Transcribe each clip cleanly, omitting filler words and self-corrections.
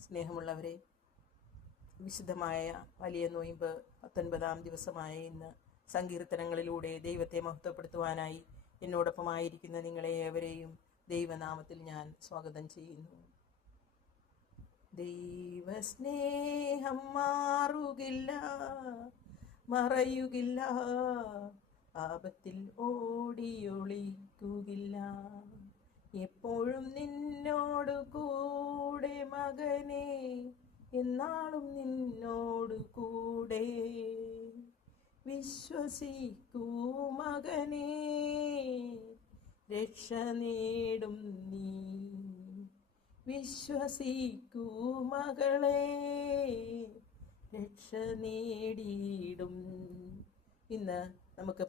സ്നേഹമുള്ളവരെ, വിശുദ്ധമായ വലിയ നോയിമ്പ് 19-ാം ദിവസമായ ഇന്ന് സങ്കീർത്തനങ്ങളിലൂടെ ദൈവത്തെ മഹത്വപ്പെടുത്തുവാനായി എന്നോടൊപ്പമായിരിക്കുന്ന നിങ്ങളെ ഏവരെയും ദൈവനാമത്തിൽ ഞാൻ സ്വാഗതം ചെയ്യുന്നു. ദൈവസ്നേഹം മാറുകില്ല, മറയുകില്ല, ആപത്തിൽ ഓടിയൊളിക്കുകില്ല. എപ്പോഴും നിന്നോട് കൂടെ മകനെ, എന്നാളും നിന്നോട് കൂടെ. വിശ്വസിക്കൂ മകനെ, രക്ഷ നേടും നീ. വിശ്വസിക്കൂ മകളെ, രക്ഷ നേടിയിടും. ഇന്ന് നമുക്ക്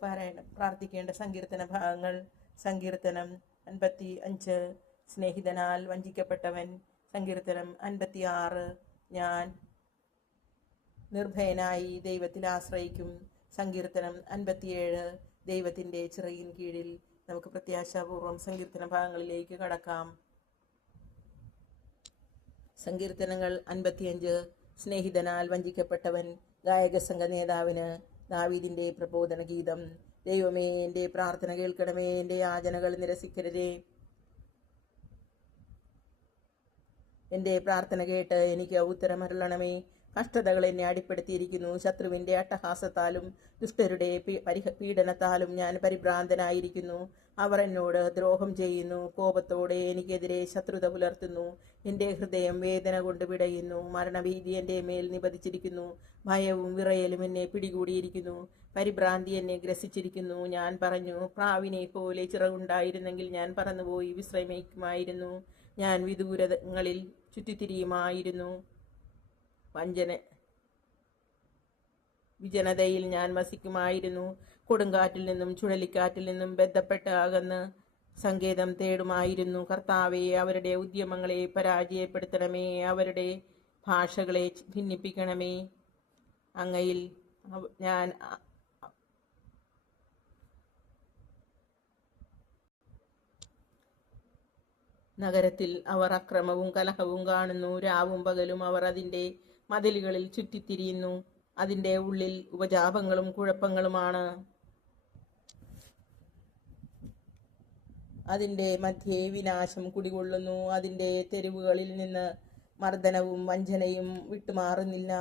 പ്രാർത്ഥിക്കേണ്ട സങ്കീർത്തന ഭാഗങ്ങൾ: സങ്കീർത്തനം 55, സ്നേഹിതനാൽ വഞ്ചിക്കപ്പെട്ടവൻ. സങ്കീർത്തനം 56, ഞാൻ നിർഭയനായി ദൈവത്തിൽ ആശ്രയിക്കും. സങ്കീർത്തനം 57, ദൈവത്തിൻ്റെ ചിറകിൻ കീഴിൽ. നമുക്ക് പ്രത്യാശാപൂർവം സങ്കീർത്തന ഭാഗങ്ങളിലേക്ക് കടക്കാം. സങ്കീർത്തനങ്ങൾ 55, സ്നേഹിതനാൽ വഞ്ചിക്കപ്പെട്ടവൻ. ഗായകസംഘ നേതാവിന് ദാവീദിന്റെ പ്രബോധന ഗീതം. ദൈവമേ, എൻ്റെ പ്രാർത്ഥന കേൾക്കണമേ, എൻ്റെ യാചനകൾ നിരസിക്കരുതേ. എൻ്റെ പ്രാർത്ഥന കേട്ട് എനിക്ക് ഉത്തരമരുളണമേ. കഷ്ടതകൾ എന്നെ അടിപ്പെടുത്തിയിരിക്കുന്നു. ശത്രുവിൻ്റെ അട്ടഹാസത്താലും ദുഷ്ടരുടെ പീഡനത്താലും ഞാൻ പരിഭ്രാന്തനായിരിക്കുന്നു. അവർ എന്നോട് ദ്രോഹം ചെയ്യുന്നു. കോപത്തോടെ എനിക്കെതിരെ ശത്രുത പുലർത്തുന്നു. എൻ്റെ ഹൃദയം വേദന കൊണ്ട് പിടയുന്നു. മരണഭീതി എൻ്റെ മേൽ നിപതിച്ചിരിക്കുന്നു. ഭയവും വിറയലും എന്നെ പിടികൂടിയിരിക്കുന്നു. പരിഭ്രാന്തി എന്നെ ഗ്രസിച്ചിരിക്കുന്നു. ഞാൻ പറഞ്ഞു, പ്രാവിനെ പോലെ ചിറകുണ്ടായിരുന്നെങ്കിൽ ഞാൻ പറന്നുപോയി വിശ്രമിക്കുമായിരുന്നു. ഞാൻ വിദൂരങ്ങളിൽ ചുറ്റിത്തിരിയുമായിരുന്നു. വിജനതയിൽ ഞാൻ വസിക്കുമായിരുന്നു. കൊടുങ്കാറ്റിൽ നിന്നും ചുഴലിക്കാറ്റിൽ നിന്നും ബന്ധപ്പെട്ട് അകന്ന് സങ്കേതം തേടുമായിരുന്നു. കർത്താവെ, അവരുടെ ഉദ്യമങ്ങളെ പരാജയപ്പെടുത്തണമേ. അവരുടെ ഭാഷകളെ ഭിന്നിപ്പിക്കണമേ. അങ്ങയിൽ ഞാൻ നഗരത്തിൽ അവർ അക്രമവും കലഹവും കാണുന്നു. രാവും പകലും അവർ അതിൻ്റെ മതിലുകളിൽ ചുറ്റിത്തിരിയുന്നു. അതിൻ്റെ ഉള്ളിൽ ഉപജാപങ്ങളും കുഴപ്പങ്ങളുമാണ്. അതിൻ്റെ മധ്യേ വിനാശം കുടികൊള്ളുന്നു. അതിൻ്റെ തെരുവുകളിൽ നിന്ന് മർദ്ദനവും വഞ്ചനയും വിട്ടുമാറുന്നില്ല.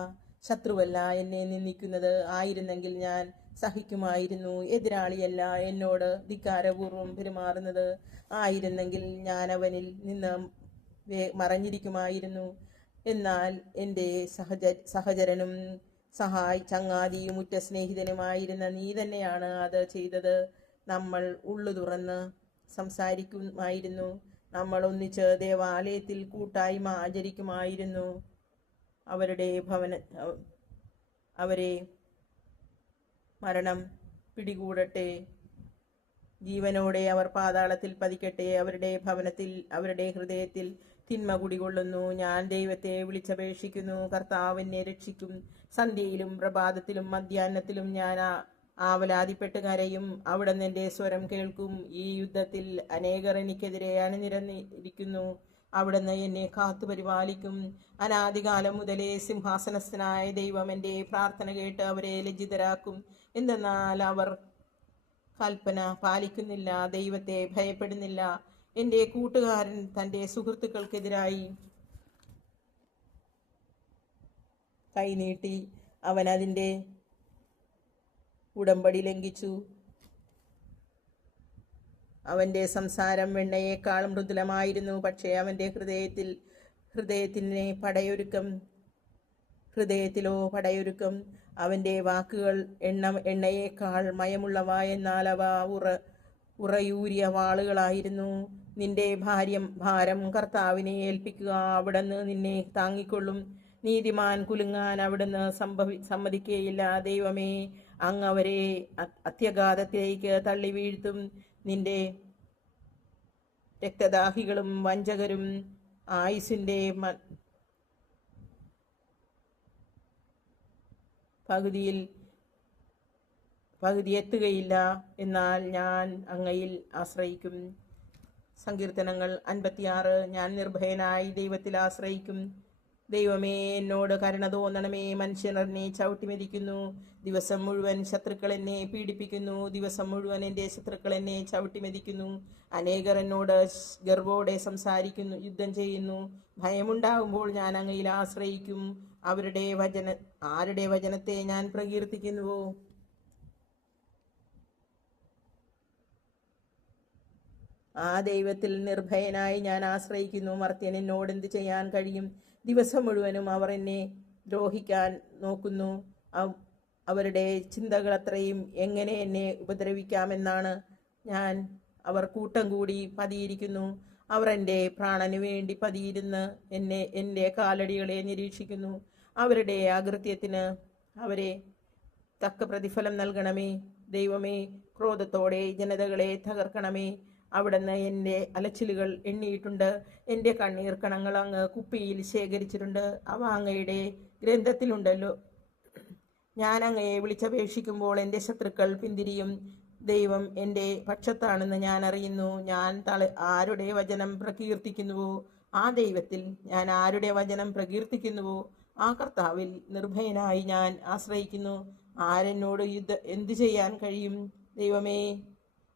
ശത്രുവല്ല എന്നെ നിന്ദിക്കുന്നത്. ആയിരുന്നെങ്കിൽ ഞാൻ സഹിക്കുമായിരുന്നു. എതിരാളിയല്ല എന്നോട് ധിക്കാരപൂർവ്വം പെരുമാറുന്നത്. ആയിരുന്നെങ്കിൽ ഞാൻ അവനിൽ നിന്ന് മറഞ്ഞിരിക്കുമായിരുന്നു. എന്നാൽ എൻ്റെ സഹചരനും ചങ്ങാതിയും ഉറ്റ സ്നേഹിതനുമായിരുന്ന നീ തന്നെയാണ് അത് ചെയ്തത്. നമ്മൾ ഉള്ളു തുറന്ന് സംസാരിക്കുമായിരുന്നു. നമ്മൾ ഒന്നിച്ച് ദേവാലയത്തിൽ കൂട്ടായ്മ ആചരിക്കുമായിരുന്നു. അവരെ മരണം പിടികൂടട്ടെ. ജീവനോടെ അവർ പാതാളത്തിൽ പതിക്കട്ടെ. അവരുടെ ഭവനത്തിൽ, അവരുടെ ഹൃദയത്തിൽ തിന്മ കുടികൊള്ളുന്നു. ഞാൻ ദൈവത്തെ വിളിച്ചപേക്ഷിക്കുന്നു. കർത്താവ് എന്നെ രക്ഷിക്കും. സന്ധ്യയിലും പ്രഭാതത്തിലും മധ്യാഹ്നത്തിലും ഞാൻ ആവലാതിപ്പെട്ട് കരയും. അവിടുന്ന് എൻ്റെ സ്വരം കേൾക്കും. ഈ യുദ്ധത്തിൽ അനേകർ എനിക്കെതിരെ അണിനിരന്നിരിക്കുന്നു. അവിടുന്ന് എന്നെ കാത്തു പരിപാലിക്കും. അനാദികാലം മുതലേ സിംഹാസനസ്ഥനായ ദൈവം എൻ്റെ പ്രാർത്ഥന കേട്ട് അവരെ ലജ്ജിതരാക്കും. എന്തെന്നാൽ അവർ കൽപ്പന പാലിക്കുന്നില്ല, ദൈവത്തെ ഭയപ്പെടുന്നില്ല. എൻ്റെ കൂട്ടുകാരൻ തൻ്റെ സുഹൃത്തുക്കൾക്കെതിരായി കൈനീട്ടി. അവൻ അതിൻ്റെ ഉടമ്പടി ലംഘിച്ചു. അവൻ്റെ സംസാരം വെണ്ണയേക്കാൾ മൃദുലമായിരുന്നു. പക്ഷേ അവൻ്റെ ഹൃദയത്തിലോ പടയൊരുക്കം. അവൻ്റെ വാക്കുകൾ എണ്ണയേക്കാൾ മയമുള്ളവ, എന്നാൽ അവ ഉറയൂരിയ വാളുകളായിരുന്നു. നിന്റെ ഭാരം കർത്താവിനെ ഏൽപ്പിക്കുക. അവിടുന്ന് നിന്നെ താങ്ങിക്കൊള്ളും. നീതിമാൻ കുലുങ്ങാൻ അവിടുന്ന് സമ്മതിക്കുകയില്ല. ദൈവമേ, അങ്ങ് അവരെ അത്യഘാതത്തിലേക്ക് തള്ളി വീഴ്ത്തും. നിന്റെ രക്തദാഹികളും വഞ്ചകരും ആയുസിൻ്റെ പകുതി എത്തുകയില്ല. എന്നാൽ ഞാൻ അങ്ങയിൽ ആശ്രയിക്കും. സങ്കീർത്തനങ്ങൾ 56. ഞാൻ നിർഭയനായി ദൈവത്തിൽ ആശ്രയിക്കും. ദൈവമേ, എന്നോട് കരുണ തോന്നണമേ. മനുഷ്യർ എന്നെ ചവിട്ടി മെതിക്കുന്നു. ദിവസം മുഴുവൻ ശത്രുക്കൾ എന്നെ പീഡിപ്പിക്കുന്നു. ദിവസം മുഴുവൻ എൻ്റെ ശത്രുക്കൾ എന്നെ ചവിട്ടി മെതിക്കുന്നു. അനേകർ എന്നോട് ഗർവോടെ സംസാരിക്കുന്നു, യുദ്ധം ചെയ്യുന്നു. ഭയമുണ്ടാകുമ്പോൾ ഞാൻ അങ്ങയിൽ ആശ്രയിക്കും. ആരുടെ വചനത്തെ ഞാൻ പ്രകീർത്തിക്കുന്നുവോ ആ ദൈവത്തിൽ നിർഭയനായി ഞാൻ ആശ്രയിക്കുന്നു. മർത്യൻ എന്നോട് എന്ത് ചെയ്യാൻ കഴിയും? ദിവസം മുഴുവനും അവർ എന്നെ ദ്രോഹിക്കാൻ നോക്കുന്നു. അവരുടെ ചിന്തകൾ അത്രയും എങ്ങനെ എന്നെ ഉപദ്രവിക്കാമെന്നാണ്. അവർ കൂട്ടം കൂടി പതിയിരിക്കുന്നു. അവർ എൻ്റെ പ്രാണന് വേണ്ടി പതിയിരുന്ന് എൻ്റെ കാലടികളെ നിരീക്ഷിക്കുന്നു. അവരുടെ അകൃത്യത്തിന് അവരെ തക്ക പ്രതിഫലം നൽകണമേ. ദൈവമേ, ക്രോധത്തോടെ ജനതകളെ തകർക്കണമേ. അവിടുന്ന് എൻ്റെ അലച്ചിലുകൾ എണ്ണിയിട്ടുണ്ട്. എൻ്റെ കണ്ണീർ കണങ്ങൾ അങ്ങ് കുപ്പിയിൽ ശേഖരിച്ചിട്ടുണ്ട്. അവ അങ്ങയുടെ ഗ്രന്ഥത്തിലുണ്ടല്ലോ. ഞാൻ അങ്ങയെ വിളിച്ചപേക്ഷിക്കുമ്പോൾ എൻ്റെ ശത്രുക്കൾ പിന്തിരിയും. ദൈവം എൻ്റെ പക്ഷത്താണെന്ന് ഞാൻ അറിയുന്നു. ഞാൻ ആരുടെ വചനം പ്രകീർത്തിക്കുന്നുവോ ആ ദൈവത്തിൽ ഞാൻ ആരുടെ വചനം പ്രകീർത്തിക്കുന്നുവോ ആ കർത്താവിൽ നിർഭയനായി ഞാൻ ആശ്രയിക്കുന്നു. ആരെന്നോട് എന്തു ചെയ്യാൻ കഴിയും? ദൈവമേ,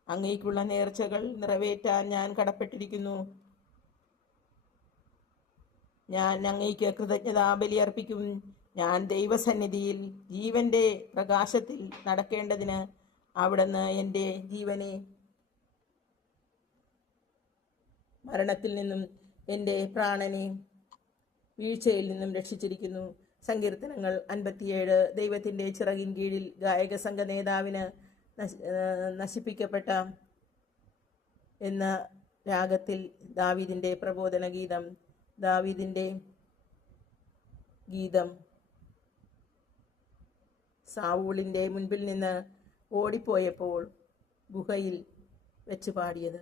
അങ്ങേക്കുള്ള നേർച്ചകൾ നിറവേറ്റാൻ ഞാൻ കടപ്പെട്ടിരിക്കുന്നു. ഞാൻ അങ്ങേക്ക് കൃതജ്ഞതാബലി അർപ്പിക്കും. ഞാൻ ദൈവസന്നിധിയിൽ ജീവന്റെ പ്രകാശത്തിൽ നടക്കേണ്ടതിന് അവിടുന്ന് എൻ്റെ ജീവനെ മരണത്തിൽ നിന്നും എൻ്റെ പ്രാണനെ വീഴ്ചയിൽ നിന്നും രക്ഷിച്ചിരിക്കുന്നു. സങ്കീർത്തനങ്ങൾ 57. ദൈവത്തിൻ്റെ ചിറകിൻ കീഴിൽ. ഗായക സംഘ നേതാവിന് നശിപ്പിക്കപ്പെട്ട എന്ന രാഗത്തിൽ ദാവീദിൻ്റെ പ്രബോധന ഗീതം. ദാവീദിൻ്റെ ഗീതം സാവൂളിൻ്റെ മുൻപിൽ നിന്ന് ഓടിപ്പോയപ്പോൾ ഗുഹയിൽ വെച്ച് പാടിയത്.